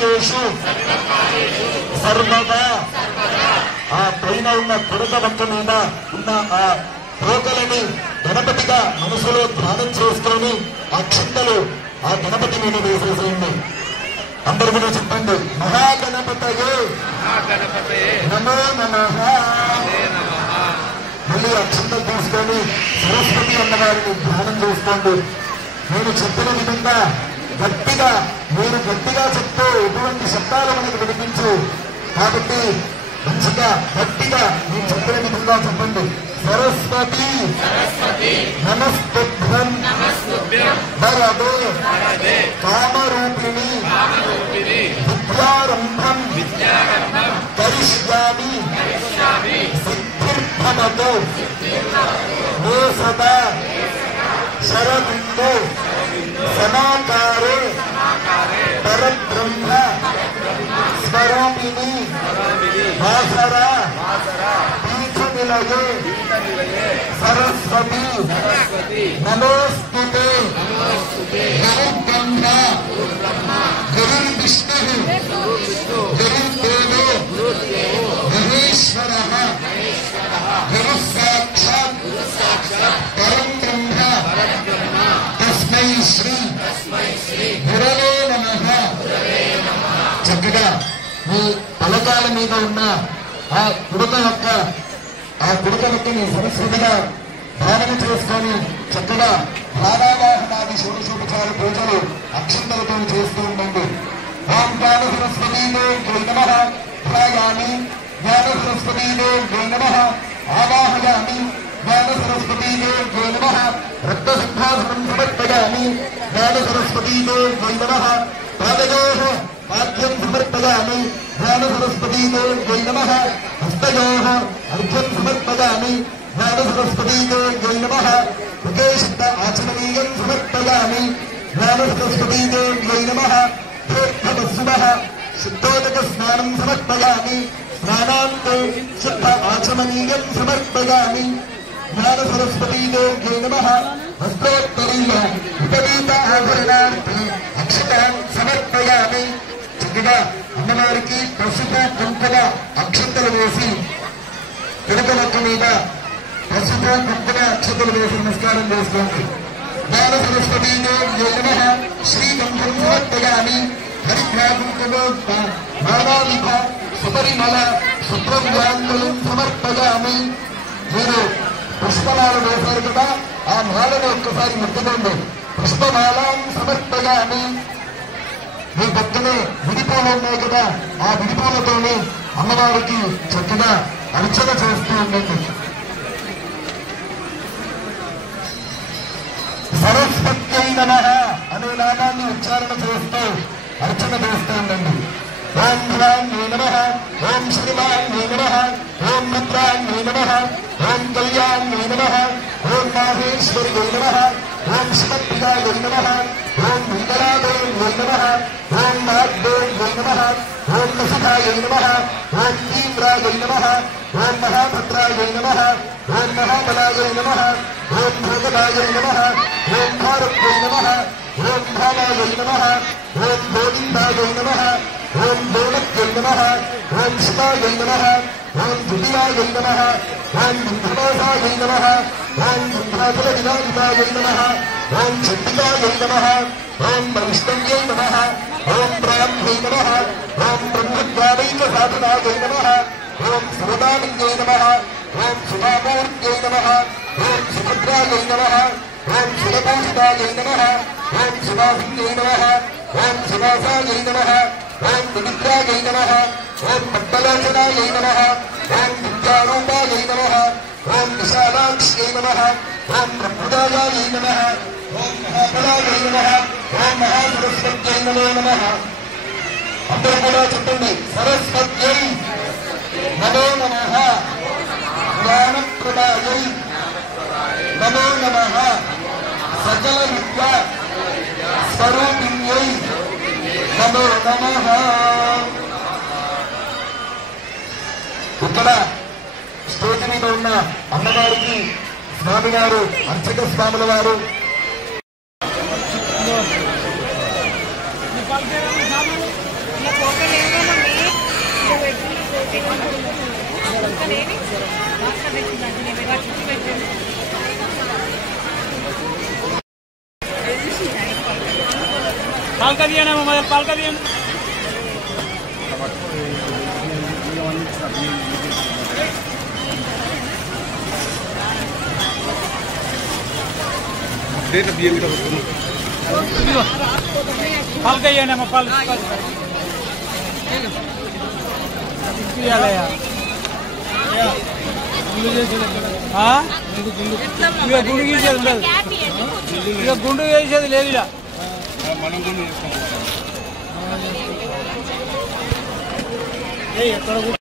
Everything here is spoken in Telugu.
కార్యేషు సర్వదా ఆ పైన ఉన్న కొరత వంక మీద ఉన్న ఆ పోకలని గణపతిగా మనసులో ధ్యానం చేసుకొని ఆ చింతలు ఆ గణపతి మీద వేసేసేయండి. అందరు కూడా చెప్పండి, మహాగణపతయే నమో నమః. మళ్ళీ ఆ చింతలు తీసుకొని సరస్వతి అన్నవారిని ధ్యానం చేసుకోండి. నేను చెప్పిన విధంగా గట్టిగా మీరు గట్టిగా చెప్తే ఎటువంటి శబ్దాలు మనకు వినిపించు. కాబట్టి మంచిగా గట్టిగా నేను చెప్పిన విధంగా చెప్పండి. సరస్వతి నమస్తుభ్యం వరదే కామరూపిణి విద్యారంభం కరిష్యామి సిద్ధిర్భవతు మే సదా శరదిందో సమాకారే పరబ్రహ్మ స్వరూపిణి వాసరా పీఠనిలయే సరస్వతి నమోస్తుతే గురుబ్రహ్మ గురుర్విష్ణు గురుర్దేవో మహేశ్వరః గురుః సాక్షాత్ పరం బ్రహ్మ తస్మై శ్రీ గురవే నమః. చక్కగా మీ పలకాల మీద ఉన్న ఆ కుడక యొక్కని సరస్వతిగా భావన చేసుకొని చక్కగా రాధావాహనాది షోడశోపచార పూజలు అక్షంతలతో చేస్తూ ఉండండి. ఓం జ్ఞాన సరస్వతీదే నమః ధ్యాయామి, జ్ఞాన సరస్వతీదే నమః ఆవాహయామి, జ్ఞాన సరస్వతీదే నమః రక్తసింహాసనం సమర్పయామి, జ్ఞాన సరస్వతీదే నమః పాదయోః పాద్యం సమర్పయామి, జ్ఞాన సరస్వతీదే నమః హస్తయోః అర్ఘ్యం సమర్పయామి, జ్ఞాన సరస్వతీదే నమః ముఖే శబ్ద ఆచమనీయం సమర్పయామి, జ్ఞాన సరస్వతీదే నమః తీర్థవస్సునః శుద్ధోదక స్నానం సమర్పయామి, స్నానాంతే శుద్ధ ఆచమనీయం సమర్పయామి, జ్ఞాన సరస్వతీదే నమః హస్తోత్తరీయ విపరీత ఆభరణార్థ అక్షతాన్ సమర్పయామి. చక్కగా అమ్మవారికి పసుపు కుంకుమ అక్షంతలు వేసి పిడకలొక్క మీద పసుపు కుంకుమ అక్షంతలు వేసి నమస్కారం చేసుకోండి. జ్ఞాన సరస్వతీదే నమః శ్రీగంధం సమర్పయామి, హరిద్రాకుంకుమో నానావిధ సుపరిమళ సుప్రవ్యాంగులు సమర్పయామి. మీరు పుష్పమాలు వేశారు కదా, ఆ మాలను ఒక్కసారి ముట్టుకోండి. పుష్పమాలం సమర్పయామి. మీ పక్కనే విడిపూలు ఉన్నాయి కదా, ఆ విడిపూలతోనే అమ్మవారికి చక్కగా అర్చన చేస్తూ ఉండండి. సరస్వత్యై నమః అనే నామాన్ని ఉచ్చారణ చేస్తూ అర్చన చేస్తూ ఉండండి. ఓం భ్రాణ్యై నమః, ఓం శ్రీమాన్యై నమః, ఓం మిత్రాణ్యై నమః, ఓం కళ్యాణ్యై నమః, ఓం మాహేశ్వర్యై నమః, ఓం శివప్రియాయై నమః, ఓం మంగళాదేవ్యై నమః, ఓం నాగ్దేవ్యై నమః, ఓం నసికాయై నమః, ఓం తీవ్రాయై నమః, ఓం మహాభద్రాయై నమః, ఓం మహాబలాయై నమః, ఓం భోగదాయై నమః, ఓం భారత్యై నమః, ఓం భావాయై నమః, ఓం గోవిందాయై నమః, ఓం గోలక్యై నమః, ఓం శివాయై నమః, ఓం ద్వితీయాయై నమః, ఓం బంధునాథాయై నమః, ఓం బంధాచల వినాయకాయై నమః, ఓం చండికాయై నమః, ఓం వైష్ణవ్యై నమః, ఓం బ్రాహ్మ్యై నమః, ఓం బ్రహ్మజ్ఞానైక సాధనాయై నమః, ఓం సర్వదానందై నమః, ఓం సుధామూర్త్యై నమః, ఓం సుభద్రాయై నమః, ఓం శివపూజితాయై నమః, ఓం శివాసింగై నమః, ఓం శివాసాయై నమః, ఓం వివిద్రాయై నమః, ఓం పద్మలోచనాయై నమః, ఓం విద్యారూపాయై నమః, ఓం విశాలాక్ష్యై నమః, ఓం బ్రహ్మదాయాయై నమః, ఓం మహాబలాయై నమః, ఓం మహాసరస్వత్యై నమో నమః. అందరూ కూడా చెప్పండి, సరస్వత్యై నమో నమః, జ్ఞానప్రదాయై నమో నమః, సకల విద్య స్వరూపిణ్యై నమో నమః. ఇక్కడ స్టేజ్ మీద ఉన్న అమ్మవారికి స్వామివారు అర్చక స్వాముల వారు पालका दिया ना मोबाइल पालका दिया पालका दिया ना पालका గుండు గీసేది ఉండదు ఇక గుండు వేసేది లేదు ఇలా మనం కూడా